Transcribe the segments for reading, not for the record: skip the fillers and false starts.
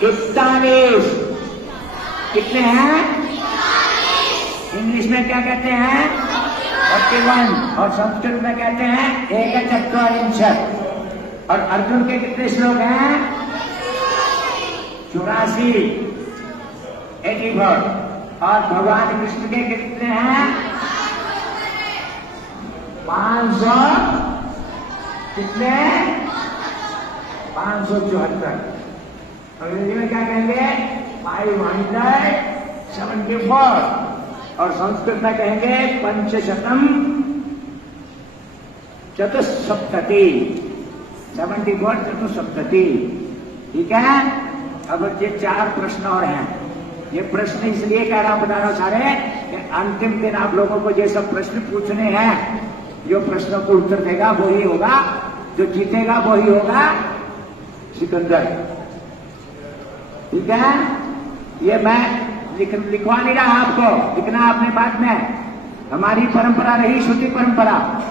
41। कितने हैं? इंग्लिश में क्या कहते हैं? 41। और संस्कृत में कहते हैं एकचत्वारिंशत्। और अर्जुन के कितने श्लोक हैं? 84, 84। और भगवान कृष्ण के कितने हैं? 500 कितने? 574। अंग्रेजी में क्या कहेंगे? 574। और संस्कृत में कहेंगे पंचशतम चतुस्सप्तति। 74 चतुस्सप्तति। ठीक है। अब ये 4 प्रश्न और हैं। ये प्रश्न इसलिए कह रहा हूं, बता रहा हूं सारे, कि अंतिम दिन आप लोगों को ये सब प्रश्न पूछने हैं। जो प्रश्नों को उत्तर देगा वो ही होगा, जो जीतेगा वो ही होगा सिकंदर। ठीक है। ये मैं लिखवा नहीं रहा आपको, लिखना आपने बाद में। हमारी परंपरा रही श्रुति परंपरा।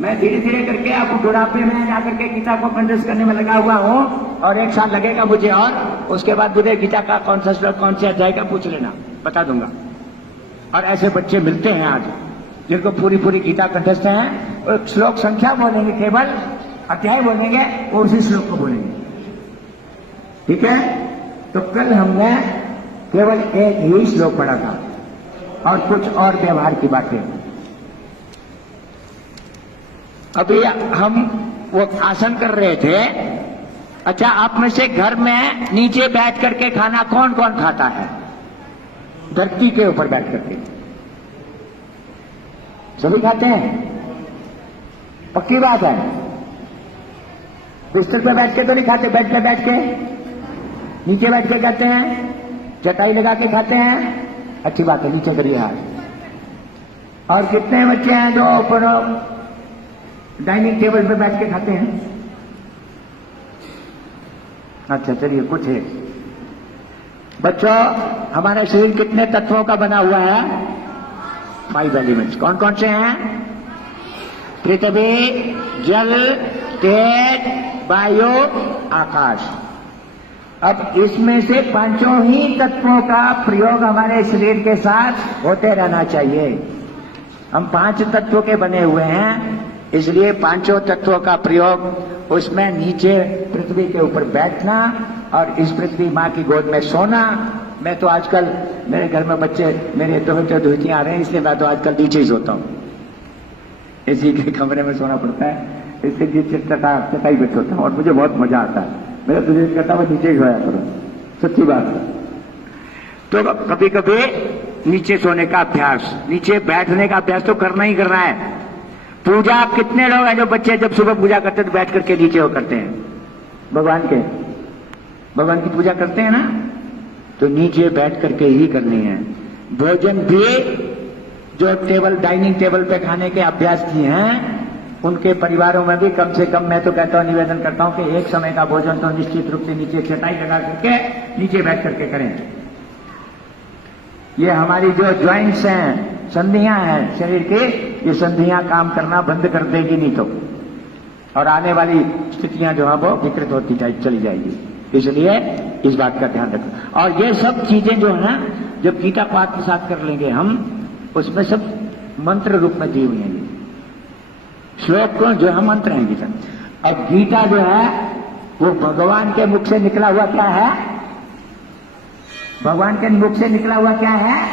मैं धीरे धीरे करके आपको बुढ़ापे में जाकर के गीता को कंठस्थ करने में लगा हुआ हूं, और 1 साल लगेगा मुझे, और उसके बाद मुझे गीता का कौन सा श्लोक कौन से अध्याय का पूछ लेना, बता दूंगा। और ऐसे बच्चे मिलते हैं आज जिनको पूरी पूरी गीता कंठस्थ है। और श्लोक संख्या बोलेंगे, केवल अध्याय बोलेंगे, और उसी श्लोक को बोलेंगे। ठीक है। तो कल हमने केवल एक ही श्लोक पढ़ा था, और कुछ और व्यवहार की बातें। अभी हम वो आसन कर रहे थे। अच्छा, आप में से घर में नीचे बैठ करके खाना कौन कौन खाता है? धरती के ऊपर बैठ करके सभी खाते हैं? पक्की बात है। बिस्तर पे बैठ के तो नहीं खाते, बेड पे बैठ के, नीचे बैठ के खाते हैं, चटाई लगा के खाते हैं। अच्छी बात है, नीचे करिए हाथ। और कितने बच्चे हैं जो ऊपर डाइनिंग टेबल पे बैठ के खाते हैं? अच्छा, चलिए कुछ है। बच्चों, हमारा शरीर कितने तत्वों का बना हुआ है? 5 एलिमेंट्स। कौन कौन से हैं? पृथ्वी, जल, तेज, वायु, आकाश। अब इसमें से 5 ही तत्वों का प्रयोग हमारे शरीर के साथ होते रहना चाहिए। हम 5 तत्वों के बने हुए हैं, इसलिए 5 तत्वों का प्रयोग, उसमें नीचे पृथ्वी के ऊपर बैठना और इस पृथ्वी माँ की गोद में सोना। मैं तो आजकल, मेरे घर में बच्चे मेरे दुहितियां आ रहे हैं, इसलिए मैं तो आजकल नीचे ही सोता हूँ। इसी के कमरे में सोना पड़ता है, इसलिए चटाई पे सोता हूँ, और मुझे बहुत मजा आता है। मेरा तो दिल करता मैं नीचे ही सोया करूँ, सच्ची बात है। तो कभी कभी नीचे सोने का अभ्यास, नीचे बैठने का अभ्यास तो करना ही करना है। पूजा, कितने लोग हैं जो बच्चे जब सुबह पूजा करते तो बैठ करके नीचे हो करते हैं? भगवान की पूजा करते हैं ना, तो नीचे बैठ करके ही करनी है। भोजन भी जो डाइनिंग टेबल पे खाने के अभ्यास किए हैं, उनके परिवारों में भी कम से कम, मैं तो कहता हूं, निवेदन करता हूं कि एक समय का भोजन तो निश्चित रूप से नीचे चटाई लगा करके नीचे बैठ करके करें। ये हमारी जो ज्वाइंट्स हैं, संधियां हैं शरीर की, ये संधियां काम करना बंद कर देगी नहीं तो, और आने वाली स्थितियां जो है वो विकृत होती चली जाएगी। इसलिए इस बात का ध्यान रखना। और ये सब चीजें जो है, जब गीता पाठ के साथ कर लेंगे हम, उसमें सब मंत्र रूप में दी हुई हैं। श्लोक को जो है मंत्र है गीता। अब गीता जो है वो भगवान के मुख से निकला हुआ क्या है? भगवान के मुख से निकला हुआ क्या है?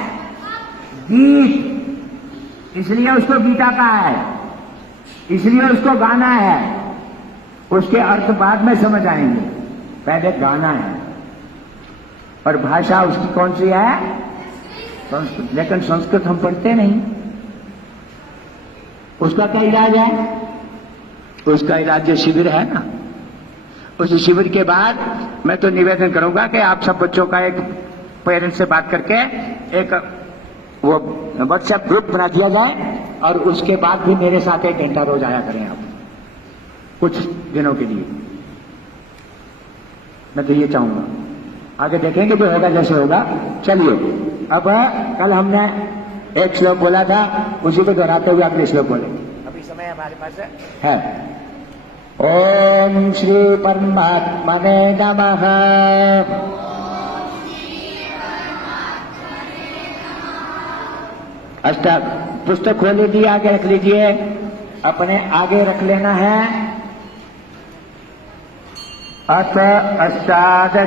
गीत। इसलिए उसको गीता कहा है, इसलिए उसको गाना है। उसके अर्थ बाद में समझ आएंगे, पहले गाना है। और भाषा उसकी कौन सी है? संस्कृत। लेकिन संस्कृत हम पढ़ते नहीं। उसका क्या इलाज है? उसका इलाज जो शिविर है ना, उस शिविर के बाद मैं तो निवेदन करूंगा कि आप सब बच्चों का एक पेरेंट्स से बात करके एक वो व्हाट्सएप ग्रुप बना दिया जाए, और उसके बाद भी मेरे साथ 1 घंटा रोज आया करें आप, कुछ दिनों के लिए। मैं तो ये चाहूंगा। आगे देखेंगे जो होगा जैसे होगा। चलिए, अब कल हमने एक श्लोक बोला था, उसी को दोहराते हुए अगले श्लोक बोले। अभी समय हमारे पास है। ओम श्री परमात्मने नमः। अष्टाक पुस्तक खोल लीजिए, आगे रख लीजिए, अपने आगे रख लेना है। अथ अष्टादश